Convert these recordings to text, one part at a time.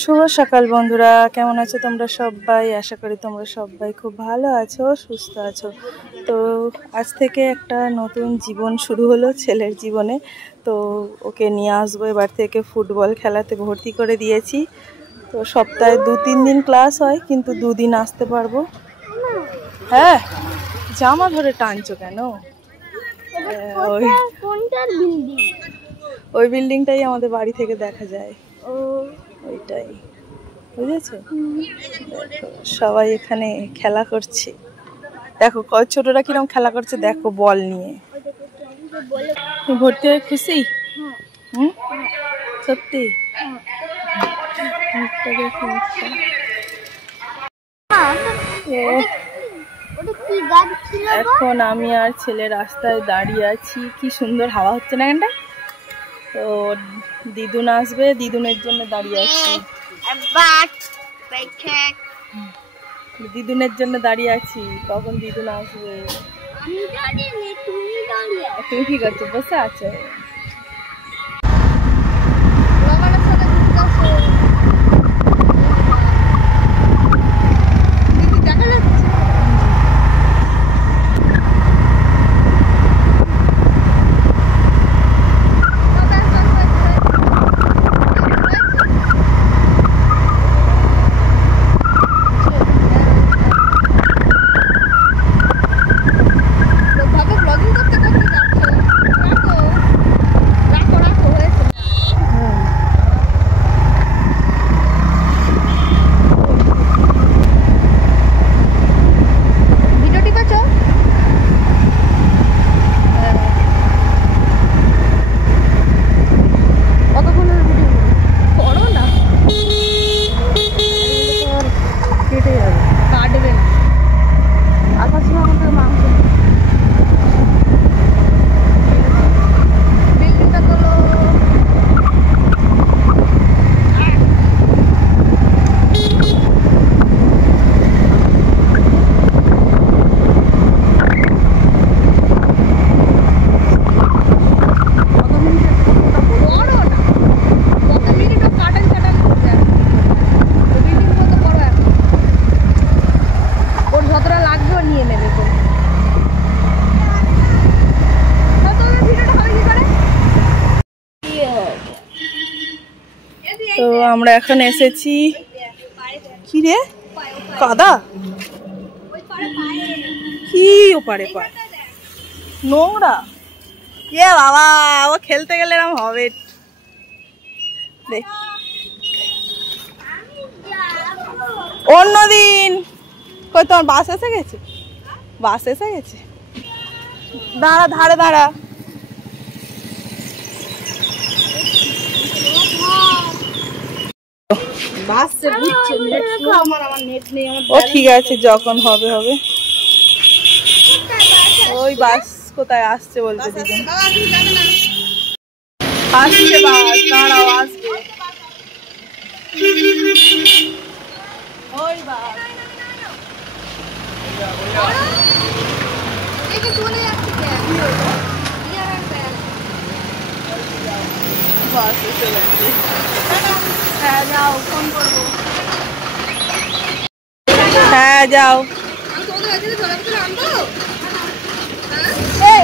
শুভ সকাল বন্ধুরা, কেমন আছো তোমরা সবাই? আশা করি তোমরা সবাই খুব ভালো আছো, সুস্থ আছো। তো আজ থেকে একটা নতুন জীবন শুরু হলো ছেলের জীবনে। তো ওকে নিয়ে আসবো এবার থেকে ফুটবল খেলাতে ভর্তি করে দিয়েছি। তো সপ্তাহে 2-3 দিন ক্লাস হয়, কিন্তু 2 দিন আসতে পারবো। হ্যাঁ, জামা ধরে টানছো কেন? ওই বিল্ডিংটাই আমাদের বাড়ি থেকে দেখা যায়, ওইটাই, বুঝেছো? সবাই এখানে খেলা করছে, দেখো ছোটরা কিরকম খেলা করছে, দেখো বল নিয়ে। ভর্তি হয়ে খুশি? সত্যি? এখন আমি আর ছেলে রাস্তায় দাঁড়িয়ে আছি, কি সুন্দর হাওয়া হচ্ছে না এখানটা। তো দিদুন আসবে, দিদুনের জন্য দাঁড়িয়ে আছি। দিদুনের জন্য দাঁড়িয়ে আছি, কখন দিদুন আসবে। তুমি কি করছো? বসে আছো? তো আমরা এখন এসেছি, কি রে কাদা, কি ওপারে পায় নোংরা। এ বাবা, ও খেলতে গেলে এরকম হবে। অন্যদিন কই তোমার বাস এসে গেছে? বাস এসে গেছে, দাঁড়া, ধারে দাঁড়া। ও ঠিক আছে, যখন হবে হবে। ওই বাস কোথায় আসছে বলতে দিদি, আসছে বাস, দাঁড়াও আসবে। ওই বাস বাস এসে গেছে। হ্যাঁ যাও, ফোন করবো। হ্যাঁ যাও।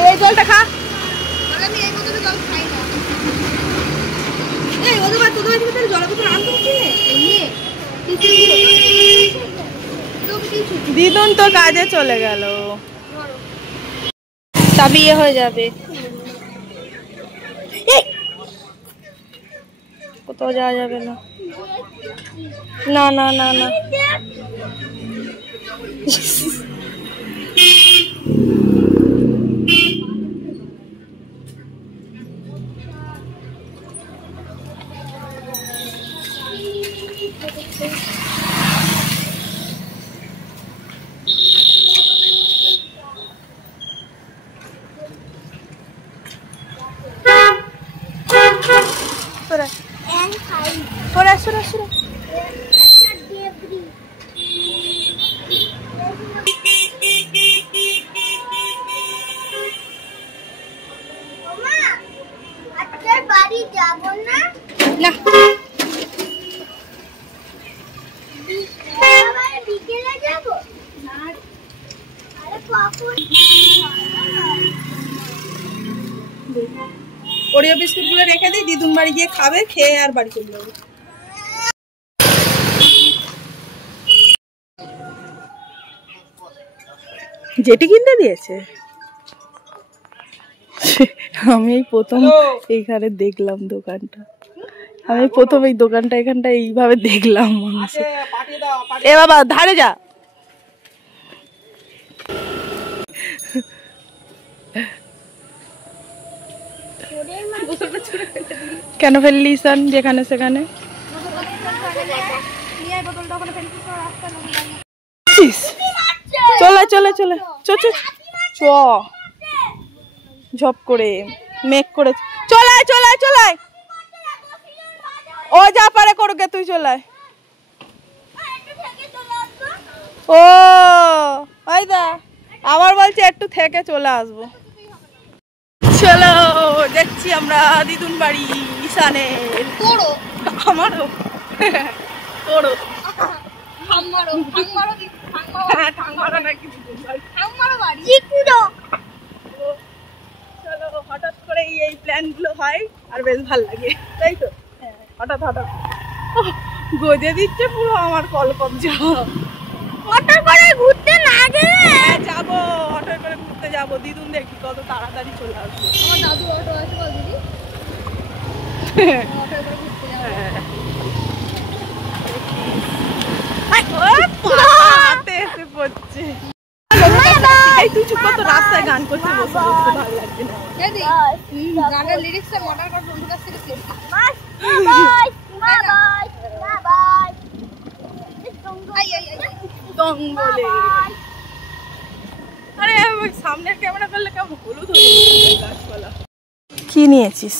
এই জলটা খা। দিদুন তো কাজে চলে গেল, চাবি হয়ে যাবে, কোথাও যাওয়া যাবে না। না না না না, না ওরিও বিস্কুট গুলো রেখে দিই, দিদুন বাড়ি গিয়ে খাবে, খেয়ে আর বাড়ি চলে যাবে। যেটি কিনতে দিয়েছে আমি এই প্রথম এইখানে দেখলাম দোকানটা, আমি প্রথম এই দোকানটা এখানটা এইভাবে দেখলাম। এ বাবা ধারে যা। কেন ফেললি ঈশান যেখানে সেখানে? চলে চলে চলে চ ঝপ করে মেঘ করে চলায় চলায় চলায়, ও যা পারে করুকে, তুই চলায়। ও ওই দা আবার বলছে একটু থেকে চলে আসবো। চলো যাচ্ছি আমরা দিদুন বাড়ি ঈশানের। আমারও তোরও চলো হঠাৎ করে এই প্ল্যান গুলো হয় আর বেশ ভালো লাগে, তাই তো? হঠাৎ হঠাৎ গজে দিচ্ছে পুরো আমার কলকবজা। অটো করে ঘুরতে না গেলে যাবো, অটো করে ঘুরতে যাবো, দিদুন দেখি কত তাড়াতাড়ি চলে আসবে। আমার দাদু অটো আছে বল দিদি, অটো করে ঘুরতে যাবো। হাতে এসে পড়ছে। তুই চুপ কর, তো রাস্তায় গান করতে বসে বসতে ভালো লাগছে না। গানের লিরিক্সে মডার কর বন্ধুর কাছ থেকে শিখছি। আরে সামনের ক্যামেরা করলে কেমন হলুদ হলুদ গাছপালা। কি নিয়েছিস?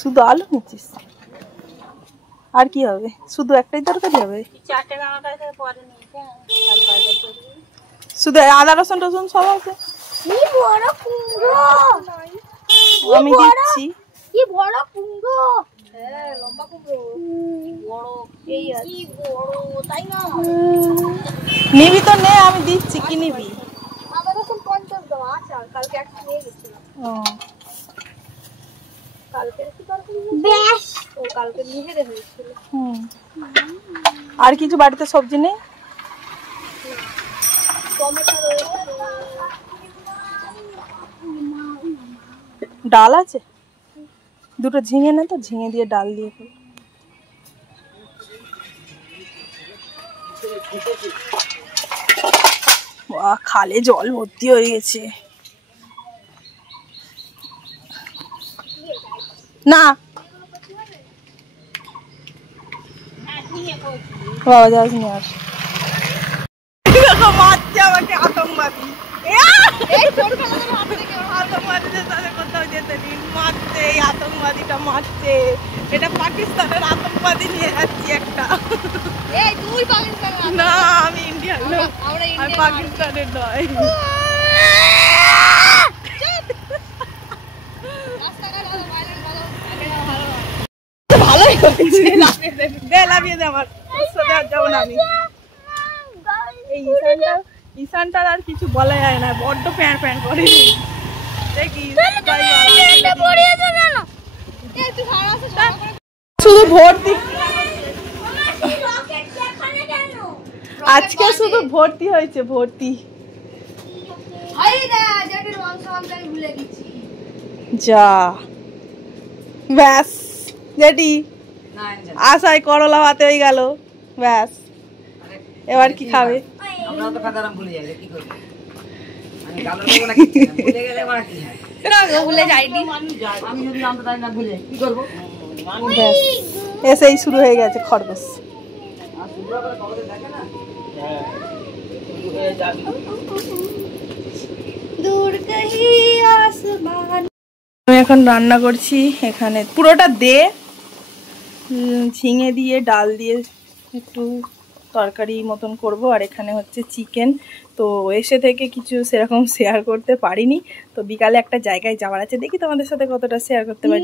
শুধু আলু নিয়েছিস? আর কি হবে? শুধু একটাই তরকারি হবে? শুধু আদা রসুন টসুন সব আছে? আমি দিচ্ছি। কি বড় কুমড়ো! হ্যাঁ লম্বা কুমড়ো, বড় এই আছে, বড় তাই না? নিবি তো নে, আমি দিচ্ছি। কি নিবি? আদা রসুন 50 দাও। আচ্ছা কালকে একটা নিয়ে গেছিলাম। ও কালকে কি তরকারি বেশ, ও কালকে নিয়ে হয়েছিল। আর কিছু বাড়িতে সবজি নেই? টমেটো রয়েছে, ডাল আছে, দুটো ঝিঙে না তো, ঝিঙে দিয়ে ডাল দিয়ে খালে জল ভর্তি হয়ে গেছে। না বাবা যাস নিয়ে আস। মারছে আমাকে আতঙ্কবাদী, আতঙ্কবাদীদের সাথে কোথাও যেতে দিন, মারছে এই আতঙ্কবাদীটা মারছে। এটা পাকিস্তানের আতঙ্কবাদী নিয়ে যাচ্ছি একটা। না আমি ইন্ডিয়ান লোক, আমি পাকিস্তানের নয়। ভালোই লাভিয়ে দে আমার সাথে, আর যাবো না আমি। এই ঈশানটার আর কিছু বলা যায় না, বড্ড প্যান প্যান করে। শুধু ভর্তি, আজকে শুধু ভর্তি হয়েছে, ভর্তি। যা ব্যাস যেটি আশায় করলা ভাতে হয়ে গেল, ব্যাস। এবার কি খাবে? এসেই শুরু হয়ে গেছে খরগোশ। আমি এখন রান্না করছি, এখানে পুরোটা দে, ঝিঙে দিয়ে ডাল দিয়ে একটু তরকারি মতন করব। আর এখানে হচ্ছে চিকেন। তো এসে থেকে কিছু সেরকম শেয়ার করতে পারিনি, তো বিকালে একটা জায়গায় যাওয়ার আছে, দেখি তোমাদের সাথে কতটা শেয়ার করতে পারি।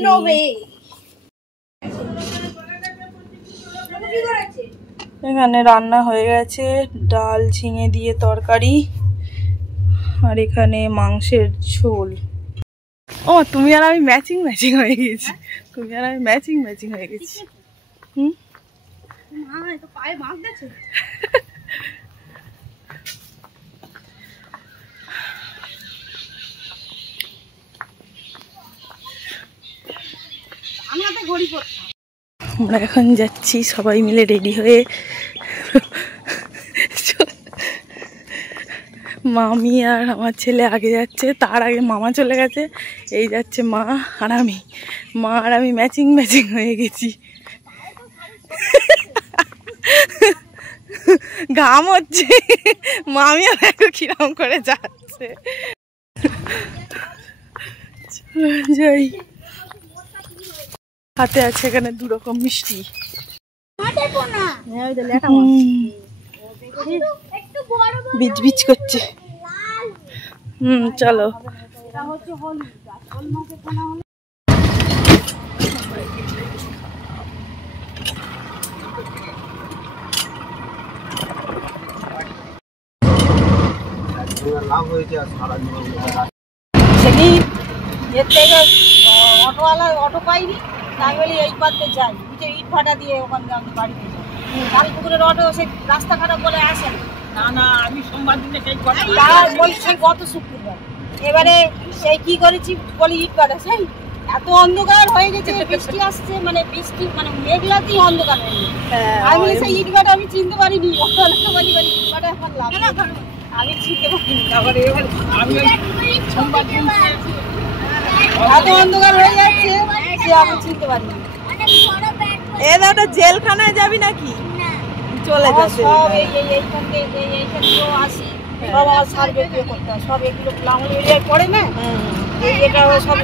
এখানে রান্না হয়ে গেছে, ডাল ঝিঙে দিয়ে তরকারি, আর এখানে মাংসের ঝোল। ও তুমি আর আমি ম্যাচিং ম্যাচিং হয়ে গেছি, তুমি আর আমি ম্যাচিং ম্যাচিং হয়ে গেছি। হুম, পায়ে মাছ দেখছো? আমরা এখন যাচ্ছি সবাই মিলে রেডি হয়ে, মামি আর আমার ছেলে আগে যাচ্ছে, তার আগে মামা চলে গেছে, এই যাচ্ছে মা আর আমি। মা আর আমি ম্যাচিং ম্যাচিং হয়ে গেছি। ঘাম হচ্ছে, মামি আর একটু কিরম করে যাচ্ছে। যাই, হাতে আছে এখানে 2 রকম মিষ্টি। বিচ বিচ করছে। চলো। অটো পাইনি, তাই বলি এই পথে যাই, ইট ভাটা দিয়ে ওখান থেকে আমি বাড়িতে যাই। লালপুকুরের অটো সেই রাস্তা খারাপ বলে আসে না। না, আমি সোমবার দিনে সেই গত শুক্রবার। এবারে সেই কি করেছি বলি, ইট ভাটা সেই এত অন্ধকার হয়ে গেছে, বৃষ্টি আসছে, মানে বৃষ্টি মানে মেঘলাতেই অন্ধকার হয়ে গেছে। আমি সেই ইট ভাটা আমি চিনতে পারিনি, আমি চিনতে পারিনি। তারপরে এবার আমি সোমবার দিন এত অন্ধকার হয়ে যাচ্ছে যে আমি চিনতে পারিনি। ওটা জেলখানায় যাবি নাকি? চলে যাচ্ছে সব এইখান দিয়েও আসি, সব আমার সার্ভে দিয়ে করতে হয়, সব এগুলো লাঙল এরিয়ায় পড়ে না। এটা সব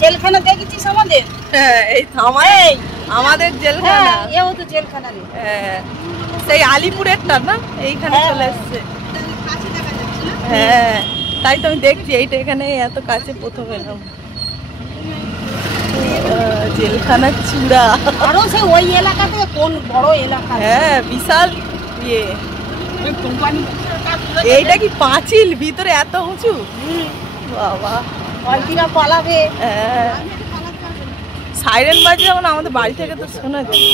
জেলখানা দেখেছিস আমাদের? হ্যাঁ, এই থামাই আমাদের জেলখানা। এও তো জেলখানা রে, সেই আলিপুরেরটা না, এইখানে চলে এসছে। হ্যাঁ, তাই তো আমি দেখছি, এইটা এখানে এত কাছে প্রথম এলাম। জেলখানার চূড়া, আরো সে ওই এলাকাতে কোন বড় এলাকা। হ্যাঁ, বিশাল ইয়ে। এইটা কি পাঁচিল, ভিতরে এত উঁচু? বাবা, পাল্টিরা পালাবে। হ্যাঁ, সাইরেন বাজে যেমন আমাদের বাড়ি থেকে তো শোনা যায়।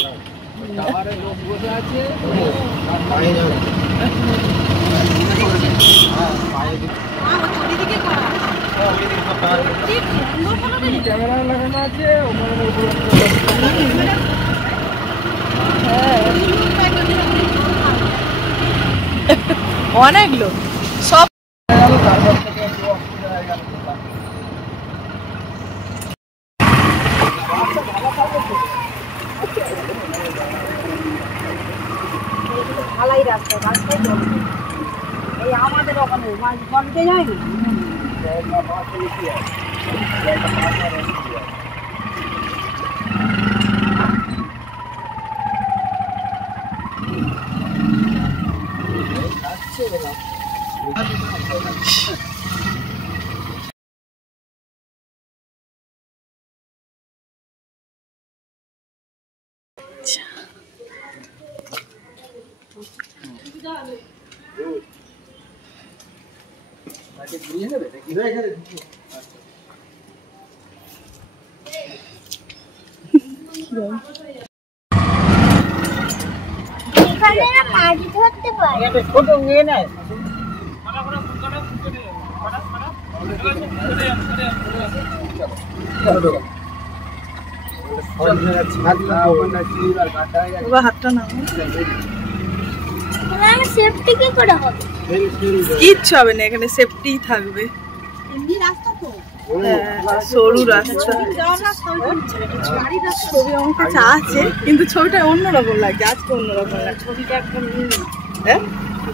অনেক লোক সব ঢালাই রাস্তায় এই আমাদের ওখানে মাছ বলতে যায় না। ছোট মেয়ে নেয় হাতটা না, সেফটি কি করে হবে? কিচ্ছু হবে না, এখানে সেফটি থাকবে। এমনি রাস্তা তো সরু রাস্তা। ছবি আমার কাছে আছে, কিন্তু ছবিটা অন্যরকম লাগছে আজকে, অন্যরকম লাগছে ছবিটা একদম। হ্যাঁ,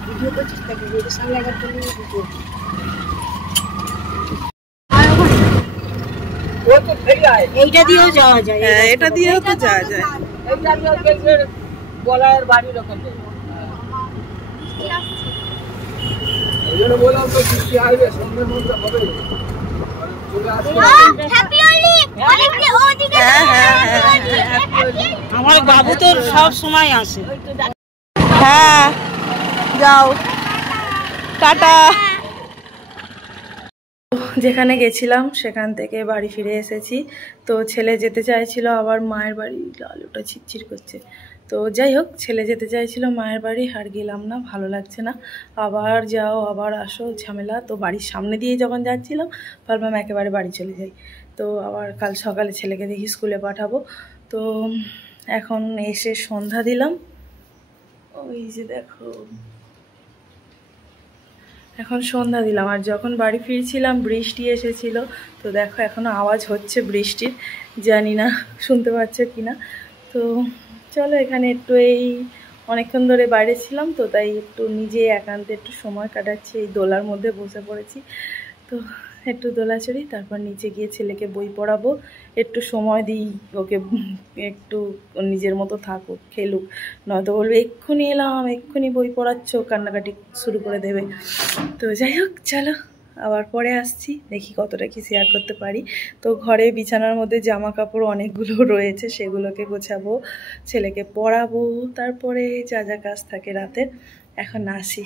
ভিডিও তো চেষ্টা করবো, এটা সামনে একবার চলে ভিডিও। এইটা দিয়েও যাওয়া যায়। হ্যাঁ, এটা দিয়েও তো যাওয়া যায়। বলার বাড়ির ওখানে আমার বাবু তো সব সময় আসে। হ্যাঁ যাও, টাটা। যেখানে গেছিলাম সেখান থেকে বাড়ি ফিরে এসেছি। তো ছেলে যেতে চাইছিল আবার মায়ের বাড়ি, আলুটা ছিটছিট করছে। তো যাই হোক, ছেলে যেতে চাইছিল মায়ের বাড়ি, আর গেলাম না, ভালো লাগছে না। আবার যাও আবার আসো, ঝামেলা। তো বাড়ির সামনে দিয়ে যখন যাচ্ছিলাম ভাবলাম একেবারে বাড়ি চলে যাই। তো আবার কাল সকালে ছেলেকে দেখি স্কুলে পাঠাবো। তো এখন এসে সন্ধ্যা দিলাম, ওই যে দেখো এখন সন্ধ্যা দিলাম। আর যখন বাড়ি ফিরছিলাম বৃষ্টি এসেছিল। তো দেখো এখনো আওয়াজ হচ্ছে বৃষ্টির, জানি না শুনতে পাচ্ছ কিনা। তো চলো এখানে একটু এই অনেকক্ষণ ধরে বাইরে ছিলাম, তো তাই একটু নিজে একান্তে একটু সময় কাটাচ্ছি। এই দোলার মধ্যে বসে পড়েছি, তো একটু দোলাচড়ি, তারপর নিচে গিয়ে ছেলেকে বই পড়াবো, একটু সময় দিই ওকে, একটু নিজের মতো থাকুক, খেলুক। নয়তো বলবে এক্ষুনি এলাম, এক্ষুনি বই পড়াচ্ছ, কান্নাকাটি শুরু করে দেবে। তো যাই হোক চলো, আবার পরে আসছি, দেখি কতটা কি শেয়ার করতে পারি। তো ঘরে বিছানার মধ্যে জামা কাপড় অনেকগুলো রয়েছে, সেগুলোকে গোছাবো, ছেলেকে পড়াবো, তারপরে যা যা কাজ থাকে রাতে। এখন আসি।